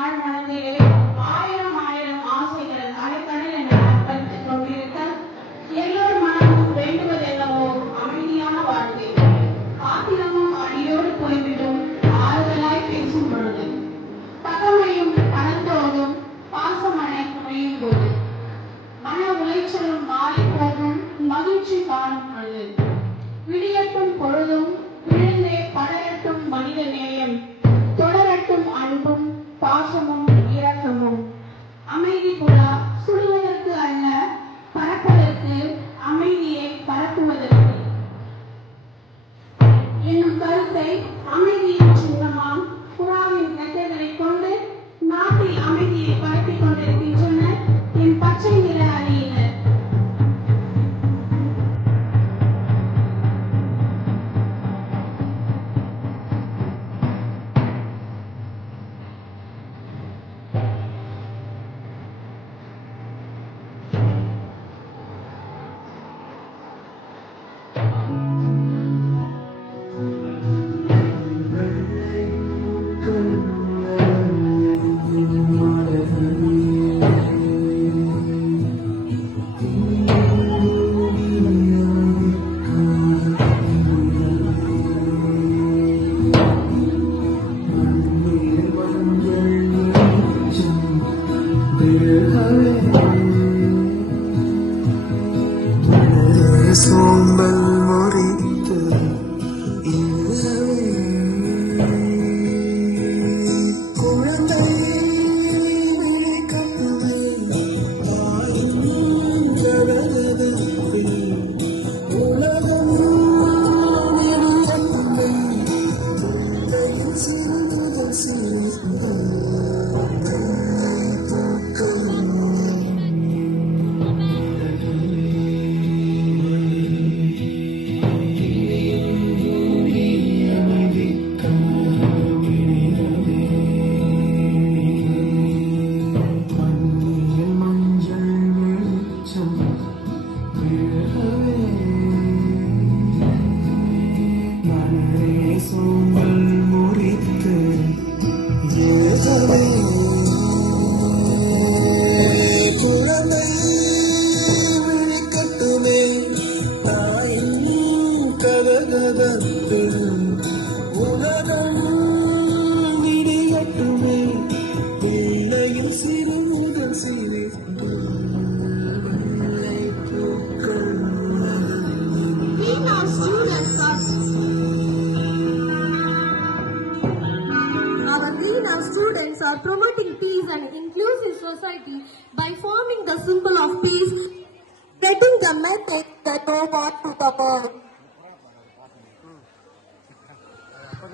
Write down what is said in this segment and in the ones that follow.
ஆழ்மனதிலே ஆயிரம் ஆயிரம் ஆசைகள் அலைக்கடல் என ஆர்ப்பரித்துக் கொண்டிருக்க எல்லோர் மனமும் வேண்டுவதென்னவோ அமைதியான வாழ்க்கை. ஆத்திரமும் அடியோடு போய்விடும் ஆறுதலாய் பேசும் பொழுது, பகமையும் பணத்தோடும் பாசமனை குறையும் போது, மன உளைச்சலும் மாறி போகும் மகிழ்ச்சி காணும் பொழுது, விடியட்டும் பொழுதும் விழுந்தே படரட்டும் மனித நேயம், தொடரட்டும் அன்பும் பாசமும் இரக்கமும். அமைதி புறா சுடுவதற்கு அல்ல, பறப்பதற்கு, அமைதியை பரப்புவதற்கு என்னும் கருத்தை அமைதியின் சின்னமாம் புறாவின் ரெக்கைகளை கொண்டு நாட்டில் அமைதியை பரப்பிக் கொண்டிருக்கின்றனர் என் பச்சை நிற அணியினர். சோம்பல் முறித்து குழந்தை உலகம் உலகம் விடியட்டுமே பிள்ளையில் சிறு முதல் சிரிப்பு Our students are promoting peace and inclusive society by forming the symbol of peace, spreading the message that no war to the world.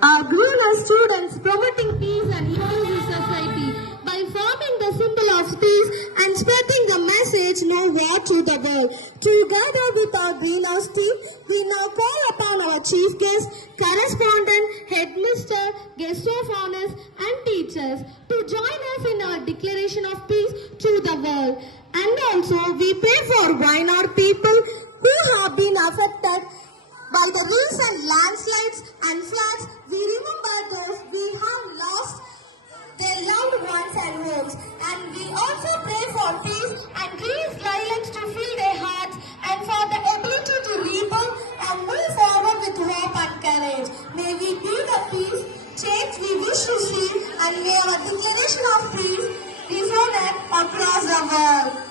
Our Greener students promoting peace and inclusive society by forming the symbol of peace and spreading the message no war to the world. Together with our Greenhouse team, we now call upon our chief guest, correspondent, headmaster, guest of honors and teachers to join us in our declaration of peace to the world. And also we pray for Wayanad people who have been affected by the recent landslides and floods. We remember those we have lost their loved ones and homes, and we also pray for peace and green islands to fill their hearts and for the ability to rebuild and move forward with hope and courage. May we be the peace change we wish to see, and may our declaration of peace resonate across the world.